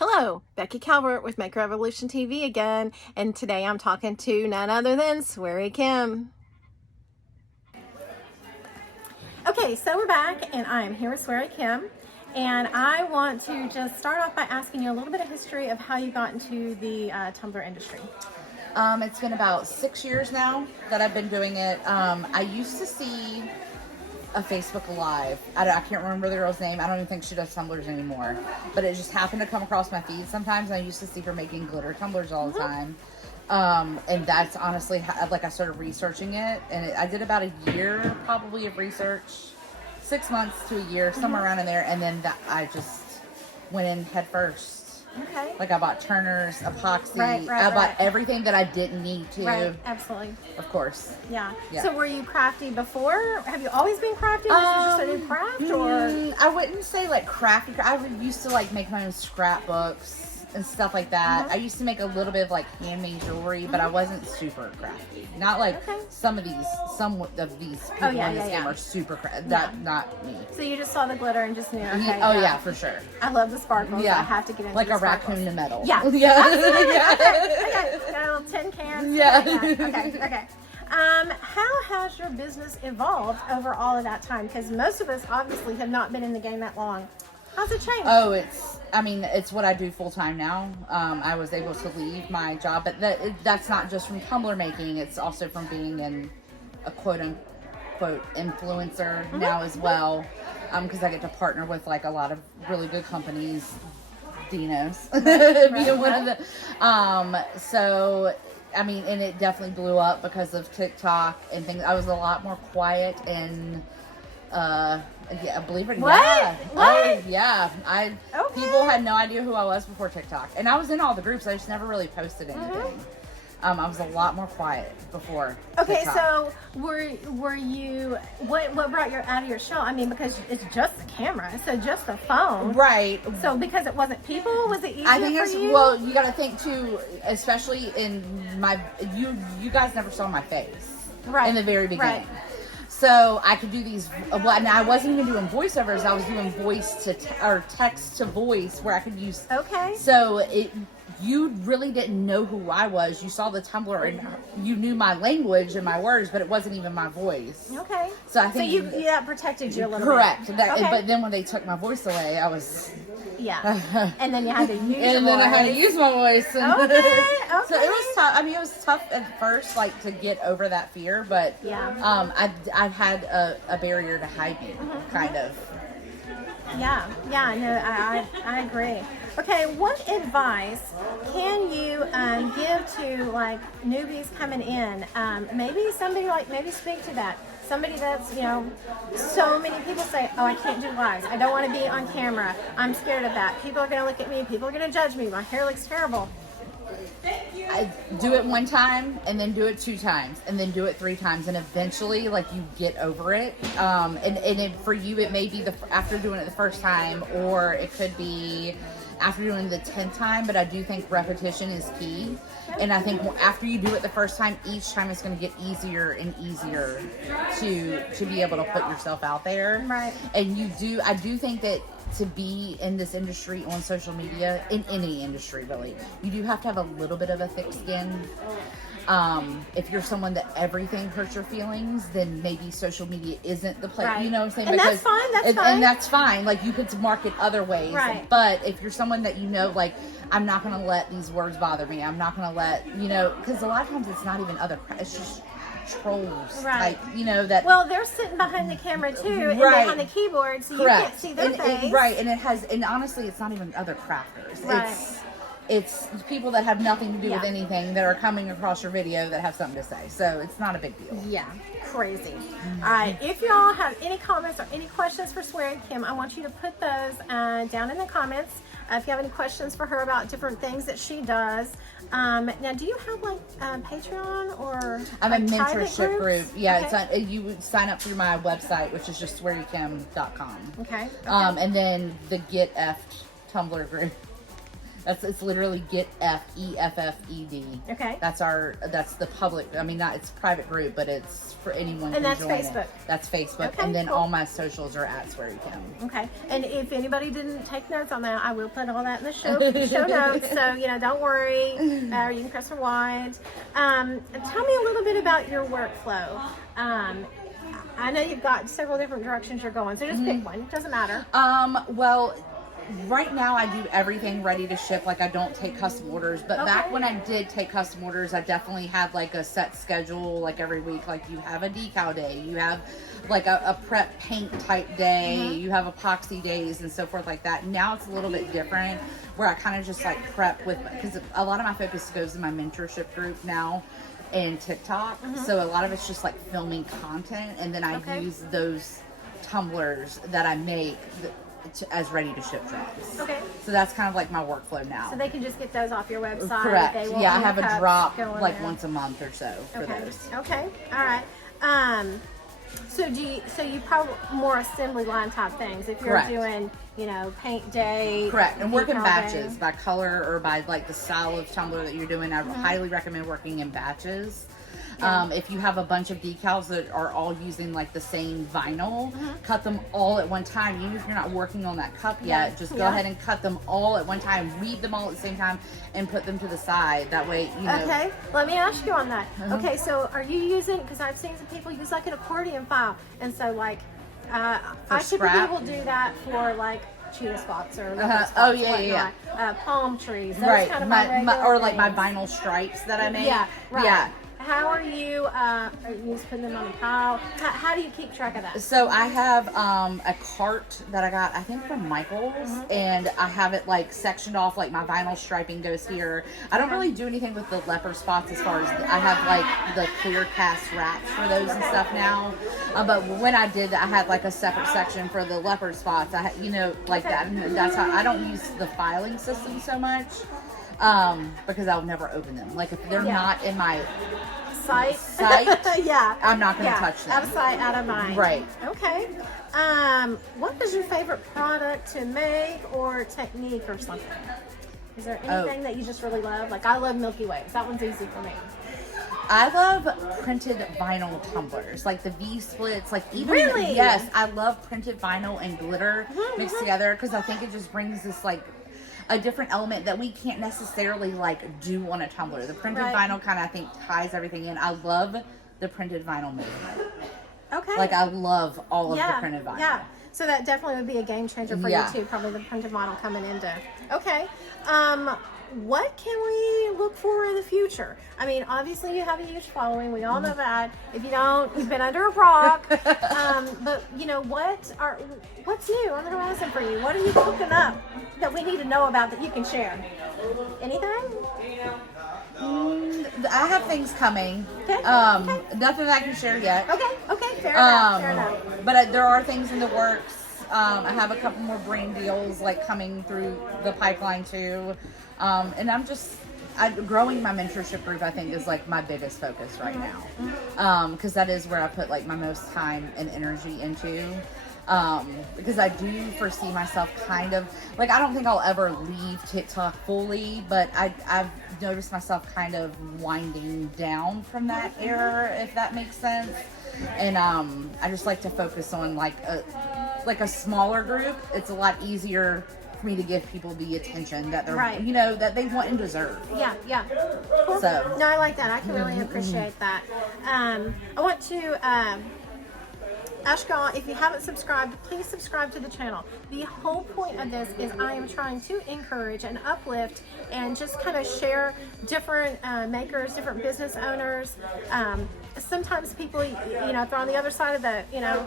Hello, Becky Calvert with Make Revolution TV again, and today I'm talking to none other than Sweary Kim. Okay, so we're back, and I am here with Sweary Kim, and I want to just start off by asking you a little bit of history of how you got into the Tumblr industry. It's been about 6 years now that I've been doing it. I used to see a Facebook Live. I can't remember the girl's name. I don't even think she does tumblers anymore. But it just happened to come across my feed sometimes. And I used to see her making glitter tumblers all the time. And that's honestly how, I started researching it. And I did about a year probably of research. 6 months to a year, somewhere around in there. And then I just went in head first. Okay. Like I bought turners, epoxy. I bought everything that I didn't need to. Right, absolutely. Of course. Yeah. So were you crafty before? Have you always been crafty? This is just a new craft, or? I wouldn't say like crafty. I used to like make my own scrapbooks and stuff like that. I used to make a little bit of like handmade jewelry, but I wasn't super crafty. Not like some of these people on this game are super crafty. Not me. So you just saw the glitter and just knew. Okay, yeah, for sure. I love the sparkles. I have to get into like the a raccoon to metal. Yeah. Okay. Got a little tin cans. Yeah. Okay. How has your business evolved over all of that time? Because most of us obviously have not been in the game that long. How's it changed? Oh, it's what I do full time now. I was able to leave my job, but that's not just from tumbler making. It's also from being a quote unquote influencer now as well. Because I get to partner with like a lot of really good companies. Dino's being one of the. So I mean, and it definitely blew up because of TikTok and things. I was a lot more quiet and. Yeah, believe it or not. What? Yeah. People had no idea who I was before TikTok. And I was in all the groups. I just never really posted anything. I was a lot more quiet before TikTok. So were you what brought you out of your shell? I mean, because it's just the camera, so just the phone. Right. So because it wasn't people, was it easier I think for you? Well, you got to think too, especially in you guys never saw my face. Right. In the very beginning. Right. So I could do these. Well, now I wasn't even doing voiceovers. I was doing voice to or text to voice, where I could use. Okay. So you really didn't know who I was. You saw the Tumblr and you knew my language and my words, but it wasn't even my voice. Okay. So I think that protected you a little correct. bit. Correct. But then when they took my voice away, I was. Yeah. And then you had to use and then I had to use my voice. And okay. So it was tough. I mean, it was tough at first, like to get over that fear. But I've had a barrier to hiding, kind of. Yeah. No, I agree. Okay, what advice can you give to like newbies coming in? Maybe speak to that. Somebody that's, so many people say, oh, I can't do lives. I don't want to be on camera. I'm scared of that. People are going to look at me. People are going to judge me. My hair looks terrible. I do it one time and then do it 2 times and then do it 3 times. And eventually, you get over it. For you, it may be after doing it the first time, or it could be after doing the 10th time, but I do think repetition is key. And I think after you do it the first time, each time it's going to get easier and easier to be able to put yourself out there. Right. And I do think that to be in this industry on social media, in any industry really, you do have to have a little bit of a thick skin. If you're someone that everything hurts your feelings, then maybe social media isn't the place. Right. You know what I'm saying? And that's fine. And that's fine. You could market other ways. Right. But if you're someone that I'm not going to let these words bother me. I'm not going to let, because a lot of times it's not even it's just trolls. Right. That. Well, they're sitting behind the camera too, and behind the keyboard, so you can't see their face. And honestly, it's not even other crafters. Right. It's people that have nothing to do with anything that are coming across your video that have something to say. So it's not a big deal. Yeah, crazy. All right, if y'all have any comments or any questions for Sweary Kim, I want you to put those down in the comments. If you have any questions for her about different things that she does. Now, do you have Patreon or I'm a mentorship group? Yeah, okay. You would sign up through my website, which is just swearykim.com. Okay. And then the Get Effed Tumblr group. It's literally Get F-E-F-F-E-D. Okay. That's the public, I mean, not, it's a private group, but it's for anyone And to that's join Facebook. it. That's Facebook. Okay, and then cool. all my socials are at Sweary Kim. Okay. And if anybody didn't take notes on that, I will put all that in the show notes. So, don't worry. You can press rewind. Tell me a little bit about your workflow. I know you've got several different directions you're going, so just pick one. It doesn't matter. Well, right now I do everything ready to ship. Like, I don't take custom orders, but back when I did take custom orders, I definitely had like a set schedule, like every week. Like, you have a decal day, you have like a prep paint type day, you have epoxy days and so forth like that. Now it's a little bit different, where I kind of just like prep with, because a lot of my focus goes in my mentorship group now and TikTok. So a lot of it's just like filming content, and then I use those tumblers that I make as ready to ship drops. Okay. So that's kind of like my workflow now. So they can just get those off your website. Correct. They won't Yeah, I have a cups drop going like there. once a month or so for those. Okay. All right. So you probably more assembly line type things if you're Correct. doing, paint day. Correct. And work in decal batches day. by color or by like the style of tumbler that you're doing. I highly recommend working in batches. If you have a bunch of decals that are all using like the same vinyl, cut them all at one time. Even if you're not working on that cup yet, just go ahead and cut them all at one time, read them all at the same time, and put them to the side. That way, Okay, let me ask you on that. Okay, so are you using, because I've seen some people use like an accordion file, and so like, I typically scrap? will do that for like cheetah spots or leopard spots, Oh, yeah. palm trees, those Right. kind of Or like my things. vinyl stripes that I make. Yeah, right. Yeah. How are you just putting them on the pile? How do you keep track of that? So I have a cart that I got, I think, from Michael's, and I have it like sectioned off. Like, my vinyl striping goes here. I don't really do anything with the leopard spots, as far as I have like the clear cast wraps for those and stuff now. But when I did, I had like a separate section for the leopard spots. I had, like that. And that's how I don't use the filing system so much. Because I'll never open them. Like, if they're not in my Sight. Yeah. I'm not going to touch them. Out of sight, out of mind. Right. Okay. What is your favorite product to make or technique or something? Is there anything that you just really love? Like, I love Milky Ways. That one's easy for me. I love printed vinyl tumblers, like the V splits, like even Really? Yes, I love printed vinyl and glitter mixed together, because I think it just brings this like a different element that we can't necessarily like do on a tumbler. The printed vinyl kind of, I think, ties everything in. I love the printed vinyl movement. Okay. Like, I love all of the printed vinyl. Yeah. So that definitely would be a game changer for you too. Probably the printed vinyl coming into. Okay. What can we look for in the future? I mean, obviously you have a huge following. We all know that. If you don't, you've been under a rock. But what's new on the horizon for you? What are you cooking up that we need to know about that you can share? Anything? I have things coming. Okay. Nothing that I can share yet. Okay. Fair enough. But there are things in the works. I have a couple more brand deals like coming through the pipeline too. And I'm growing my mentorship group, I think, is like my biggest focus right now. Because that is where I put like my most time and energy into. Because I do foresee myself kind of like, I don't think I'll ever leave TikTok fully, but I've noticed myself kind of winding down from that era, if that makes sense. And I just like to focus on like a smaller group. It's a lot easier for me to give people the attention that they're that they want and deserve. Yeah. Cool. So no, I like that. I can really appreciate that. I want to ask y'all, if you haven't subscribed, please subscribe to the channel. The whole point of this is I am trying to encourage and uplift and just kind of share different makers, different business owners. Sometimes people, if they're on the other side of the,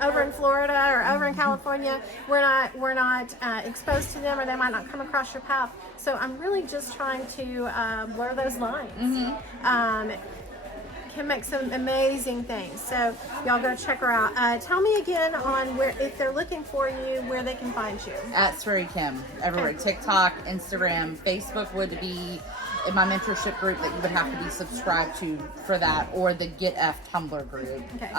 over in Florida or over in California, we're not exposed to them, or they might not come across your path. So I'm really just trying to blur those lines. Can make some amazing things. So y'all go check her out. Tell me again on where, if they're looking for you, where they can find you. At Sweary Kim everywhere. TikTok, Instagram, Facebook would be in my mentorship group that you would have to be subscribed to for that, or the Get F Tumblr group, Okay.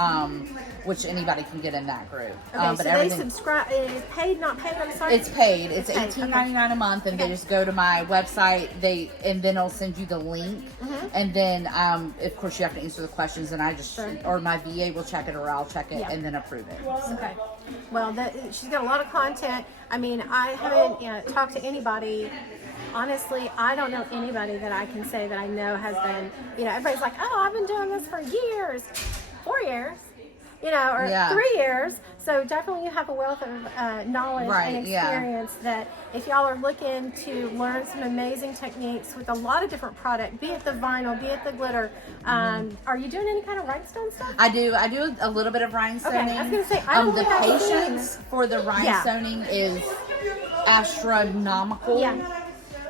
Which anybody can get in that group. Okay, But so they everything, subscribe. Is paid, not paid? I'm sorry. it's paid. It's paid, $18.99 a month, and Okay. they just go to my website. And then it'll send you the link, and then of course you have to answer the questions, and I just Sure. or my VA will check it, or I'll check it, Yeah. and then approve it. Okay. Well, she's got a lot of content. I mean, I haven't talked to anybody. Honestly, I don't know anybody that I can say that I know has been, everybody's like, oh, I've been doing this for years, 4 years, or Yeah. 3 years. So definitely you have a wealth of knowledge Right, and yeah. experience that if y'all are looking to learn some amazing techniques with a lot of different product, be it the vinyl, be it the glitter, are you doing any kind of rhinestone stuff? I do a little bit of rhinestoning. Okay, I was gonna say, I don't the think I've seen- patience for the rhinestoning is astronomical. Yeah.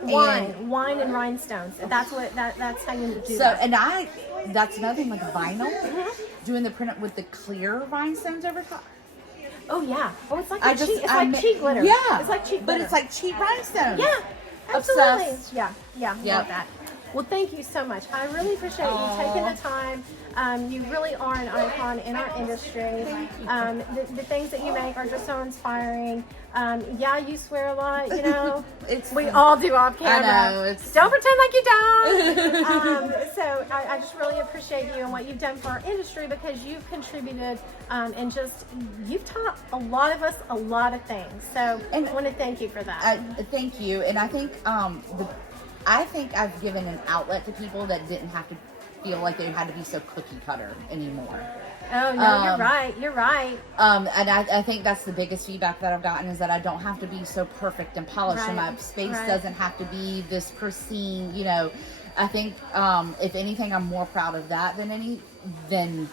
Wine and rhinestones. That's how you do So, that. and that's another thing with vinyl, doing the print with the clear rhinestones over top. Oh yeah. Oh, it's like I cheap glitter. Yeah, It's like cheap but glitter. it's like cheap rhinestones. Yeah, absolutely. Obsessed. Yeah, Yep. love that. Well, thank you so much. I really appreciate you taking the time. You really are an icon in our industry. The things that you make are just so inspiring. Yeah, you swear a lot, we all do off camera. I know, Don't pretend like you don't. So I just really appreciate you and what you've done for our industry, because you've contributed and you've taught a lot of us a lot of things. So I want to thank you for that. Thank you, and I think I think I've given an outlet to people that didn't have to feel like they had to be so cookie cutter anymore. Oh no, you're right. You're right. And I think that's the biggest feedback that I've gotten, is that I don't have to be so perfect and polished, and my space doesn't have to be this pristine. I think if anything, I'm more proud of that than anything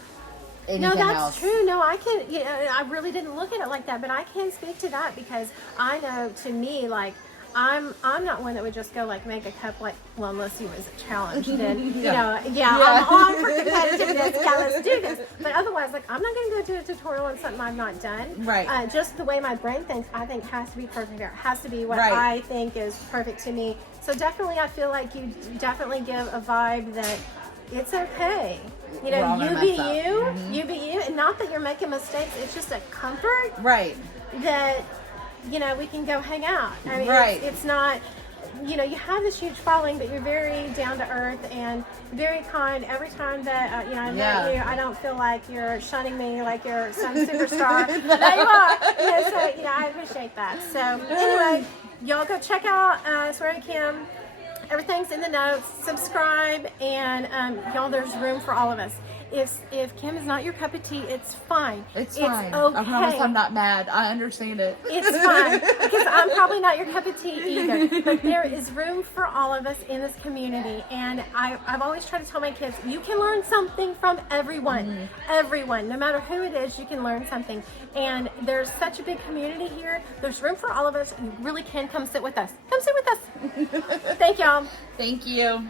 No, that's else. true. No, I can. I really didn't look at it like that, but I can speak to that, because I know, to me, like, I'm not one that would just go like make a cup unless it was a challenge. Then I'm on for competitiveness. Yeah, let's do this. But otherwise, like, I'm not going to go do a tutorial on something I've not done. Right. Just the way my brain thinks, I think has to be perfect. It has to be what Right. I think is perfect to me. So definitely, I feel like you definitely give a vibe that it's okay. We're all You gonna be mess up. you, you be you, and not that you're making mistakes. It's just a comfort Right. that we can go hang out. I mean, Right. it's not, you have this huge following, but you're very down to earth and very kind. Every time that I met you, I don't feel like you're shunning me like you're some superstar. That you are. So I appreciate that. So anyway, y'all go check out Sweary Kim. Everything's in the notes. Subscribe, and y'all, there's room for all of us. If Kim is not your cup of tea, it's fine. It's fine. It's okay. I promise I'm not mad. I understand it. It's fine, because I'm probably not your cup of tea either. But there is room for all of us in this community, and I've always tried to tell my kids, you can learn something from everyone. Everyone, no matter who it is, you can learn something. And there's such a big community here. There's room for all of us. You really can come sit with us. Come sit with us. Thank y'all. Thank you.